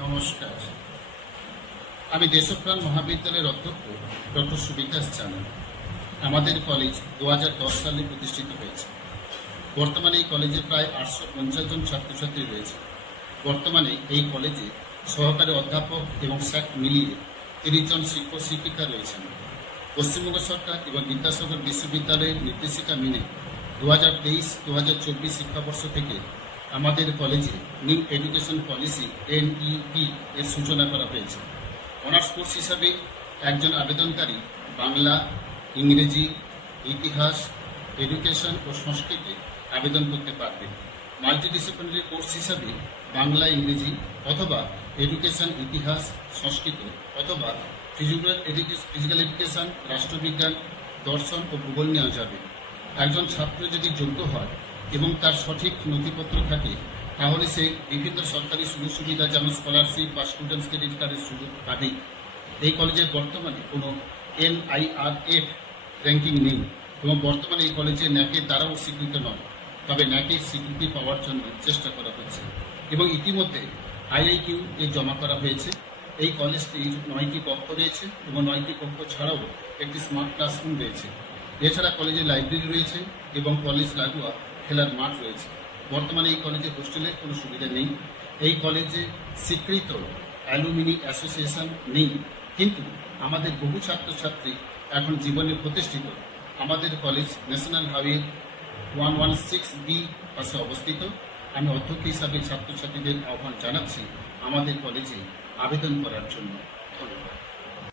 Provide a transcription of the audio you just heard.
নমস্কার, আমি দেশপ্রাণ মহাবিদ্যালয়ের অধ্যক্ষ ডক্টর সুবিকাশ জানা। আমাদের কলেজ 2010 সালে প্রতিষ্ঠিত হয়েছে। বর্তমানে এই কলেজে প্রায় 850 জন ছাত্রছাত্রী রয়েছে। বর্তমানে এই কলেজে সহকারী অধ্যাপক এবং স্যাক মিলিয়ে 30 জন শিক্ষক শিক্ষিকা রয়েছেন। পশ্চিমবঙ্গ সরকার এবং বিদ্যাসাগর বিশ্ববিদ্যালয়ের নির্দেশিকা মেনে 2023-2024 শিক্ষাবর্ষ থেকে আমাদের কলেজে নিউ এডুকেশন পলিসি NEP এর সূচনা করা হয়েছে। অনার্স কোর্স হিসাবে একজন আবেদনকারী বাংলা, ইংরেজি, ইতিহাস, এডুকেশন ও সংস্কৃতে আবেদন করতে পারবে। মাল্টিডিসিপ্লিনারি কোর্স হিসাবে বাংলা, ইংরেজি অথবা এডুকেশন, ইতিহাস, সংস্কৃত অথবা ফিজিক্যাল এডুকেশন, রাষ্ট্রবিজ্ঞান, দর্শন ও ভূগোল নেওয়া যাবে। একজন ছাত্র যদি যোগ্য হয় এবং তার সঠিক নথিপত্র থাকে তাহলে সে বিভিন্ন সরকারি সুযোগ সুবিধা যেমন স্কলারশিপ বা স্টুডেন্টস ক্রেডিট কার্ডের সুযোগ পাবেই। এই কলেজে বর্তমানে কোনো NIRF র্যাঙ্কিং নেই এবং বর্তমানে এই কলেজে ন্যাকের দ্বারাও স্বীকৃত নয়, তবে ন্যাকের স্বীকৃতি পাওয়ার জন্য চেষ্টা করা হচ্ছে এবং ইতিমধ্যে IIQ এ জমা করা হয়েছে। এই কলেজটির 9টি কক্ষ রয়েছে এবং 9টি কক্ষ ছাড়াও একটি স্মার্ট ক্লাসরুম রয়েছে। এছাড়া কলেজে লাইব্রেরি রয়েছে এবং কলেজ লাগোয়া খেলার মাঠ রয়েছে। বর্তমানে এই কলেজে হোস্টেলের কোনো সুবিধা নেই। এই কলেজে স্বীকৃত অ্যালুমিনি অ্যাসোসিয়েশন নেই, কিন্তু আমাদের বহু ছাত্রছাত্রী এখন জীবনে প্রতিষ্ঠিত। আমাদের কলেজ ন্যাশনাল হাইওয়ে 116B পাশে অবস্থিত। আমি অধ্যক্ষ হিসাবে ছাত্রছাত্রীদের আহ্বান জানাচ্ছি আমাদের কলেজে আবেদন করার জন্য।